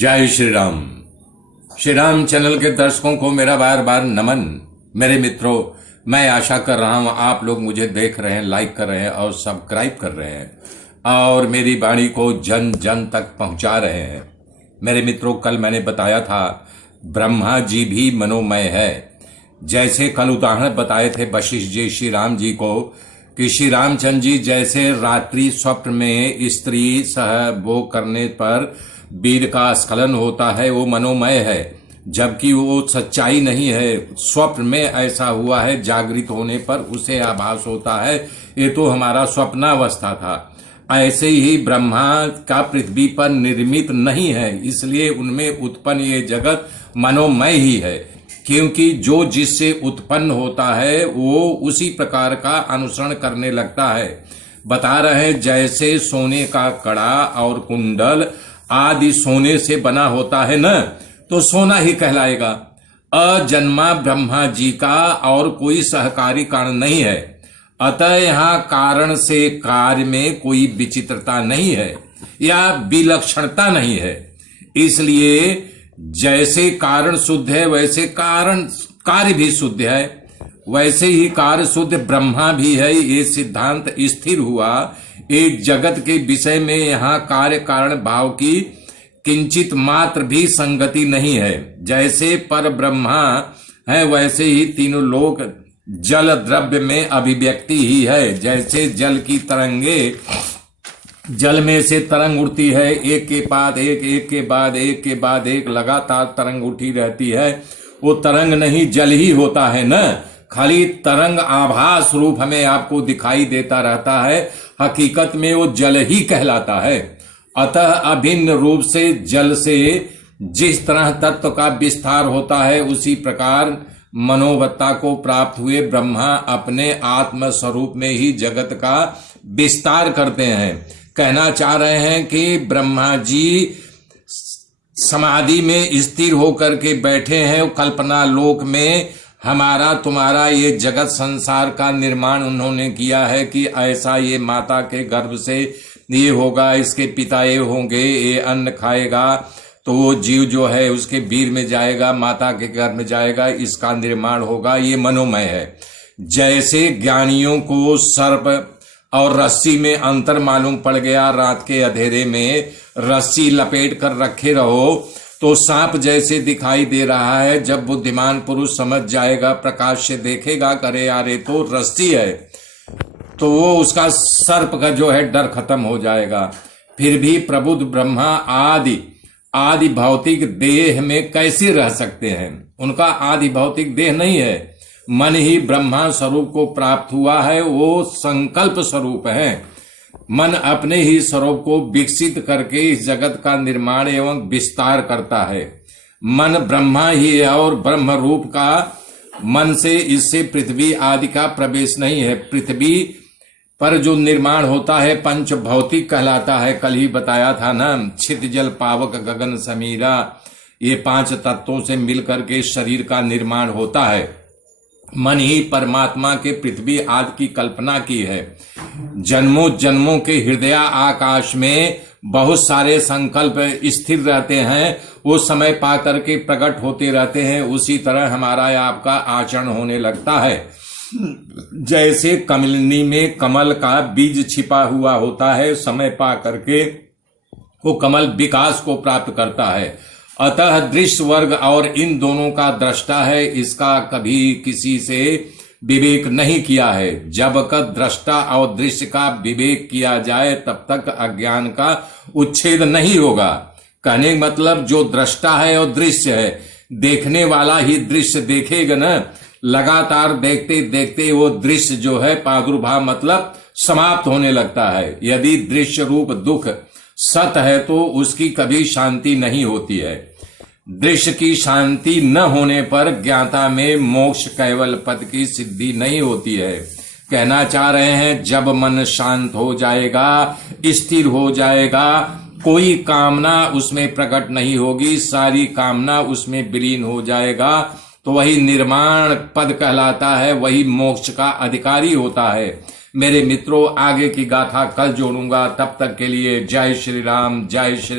जय श्री राम। श्री राम चैनल के दर्शकों को मेरा बार बार नमन। मेरे मित्रों, मैं आशा कर रहा हूं आप लोग मुझे देख रहे हैं, लाइक कर रहे हैं और सब्सक्राइब कर रहे हैं और मेरी वाणी को जन जन तक पहुंचा रहे हैं। मेरे मित्रों, कल मैंने बताया था ब्रह्मा जी भी मनोमय है। जैसे कल उदाहरण बताए थे वशिष्ठ जी श्री राम जी को कि श्री रामचंद्र जी जैसे रात्रि स्वप्न में स्त्री सह भोग करने पर वीर का स्खलन होता है, वो मनोमय है, जबकि वो सच्चाई नहीं है। स्वप्न में ऐसा हुआ है, जागृत होने पर उसे आभास होता है ये तो हमारा स्वप्नावस्था था। ऐसे ही ब्रह्मा का पृथ्वी पर निर्मित नहीं है, इसलिए उनमें उत्पन्न ये जगत मनोमय ही है, क्योंकि जो जिससे उत्पन्न होता है वो उसी प्रकार का अनुसरण करने लगता है। बता रहे हैं जैसे सोने का कड़ा और कुंडल आदि सोने से बना होता है न, तो सोना ही कहलाएगा। अजन्मा ब्रह्मा जी का और कोई सहकारी कारण नहीं है। अतः यहाँ कारण से कार्य में कोई विचित्रता नहीं है या विलक्षणता नहीं है। इसलिए जैसे कारण शुद्ध है वैसे कार्य भी शुद्ध है, वैसे ही कार्य शुद्ध ब्रह्मा भी है। ये सिद्धांत स्थिर हुआ। एक जगत के विषय में यहाँ कार्य कारण भाव की किंचित मात्र भी संगति नहीं है। जैसे पर ब्रह्मा है वैसे ही तीनों लोक जल द्रव्य में अभिव्यक्ति ही है। जैसे जल की तरंगे, जल में से तरंग उठती है, एक के बाद एक, एक के बाद एक के बाद एक लगातार तरंग उठी रहती है। वो तरंग नहीं, जल ही होता है न। खाली तरंग आभास रूप हमें आपको दिखाई देता रहता है, हकीकत में वो जल ही कहलाता है। अतः अभिन्न रूप से जल से जिस तरह तत्व का विस्तार होता है, उसी प्रकार मनोवत्ता को प्राप्त हुए ब्रह्मा अपने आत्म स्वरूप में ही जगत का विस्तार करते हैं। कहना चाह रहे हैं कि ब्रह्मा जी समाधि में स्थिर होकर के बैठे हैं, कल्पना लोक में हमारा तुम्हारा ये जगत संसार का निर्माण उन्होंने किया है कि ऐसा ये माता के गर्भ से ये होगा, इसके पिता ये होंगे, ये अन्न खाएगा तो वो जीव जो है उसके वीर में जाएगा, माता के गर्भ में जाएगा, इसका निर्माण होगा। ये मनोमय है। जैसे ज्ञानियों को सर्प और रस्सी में अंतर मालूम पड़ गया, रात के अंधेरे में रस्सी लपेट कर रखे रहो तो सांप जैसे दिखाई दे रहा है। जब बुद्धिमान पुरुष समझ जाएगा, प्रकाश से देखेगा, करे यार ये तो रस्सी है, तो वो उसका सर्प का जो है डर खत्म हो जाएगा। फिर भी प्रबुद्ध ब्रह्मा आदि भौतिक देह में कैसे रह सकते हैं? उनका आदि भौतिक देह नहीं है। मन ही ब्रह्मा स्वरूप को प्राप्त हुआ है, वो संकल्प स्वरूप है। मन अपने ही स्वरूप को विकसित करके इस जगत का निर्माण एवं विस्तार करता है। मन ब्रह्मा ही है और ब्रह्म रूप का मन से इससे पृथ्वी आदि का प्रवेश नहीं है। पृथ्वी पर जो निर्माण होता है पंच भौतिक कहलाता है। कल ही बताया था ना, छित जल पावक गगन समीरा, ये पांच तत्वों से मिलकर के शरीर का निर्माण होता है। मन ही परमात्मा के पृथ्वी आदि की कल्पना की है। जन्मों जन्मों के हृदय आकाश में बहुत सारे संकल्प स्थिर रहते हैं, वो समय पा करके प्रकट होते रहते हैं। उसी तरह हमारा आपका आचरण होने लगता है। जैसे कमलिनी में कमल का बीज छिपा हुआ होता है, समय पा करके वो कमल विकास को प्राप्त करता है। अतः दृश्य वर्ग और इन दोनों का दृष्टा है, इसका कभी किसी से विवेक नहीं किया है। जब तक दृष्टा और दृश्य का विवेक किया जाए तब तक अज्ञान का उच्छेद नहीं होगा। कहने का मतलब जो दृष्टा है और दृश्य है, देखने वाला ही दृश्य देखेगा न। लगातार देखते देखते वो दृश्य जो है प्रादुर्भाव मतलब समाप्त होने लगता है। यदि दृश्य रूप दुख सत है तो उसकी कभी शांति नहीं होती है। दृश्य की शांति न होने पर ज्ञाता में मोक्ष कैवल पद की सिद्धि नहीं होती है। कहना चाह रहे हैं जब मन शांत हो जाएगा, स्थिर हो जाएगा, कोई कामना उसमें प्रकट नहीं होगी, सारी कामना उसमें विलीन हो जाएगा, तो वही निर्माण पद कहलाता है, वही मोक्ष का अधिकारी होता है। मेरे मित्रों, आगे की गाथा कल जोड़ूंगा। तब तक के लिए जय श्री राम, जय श्री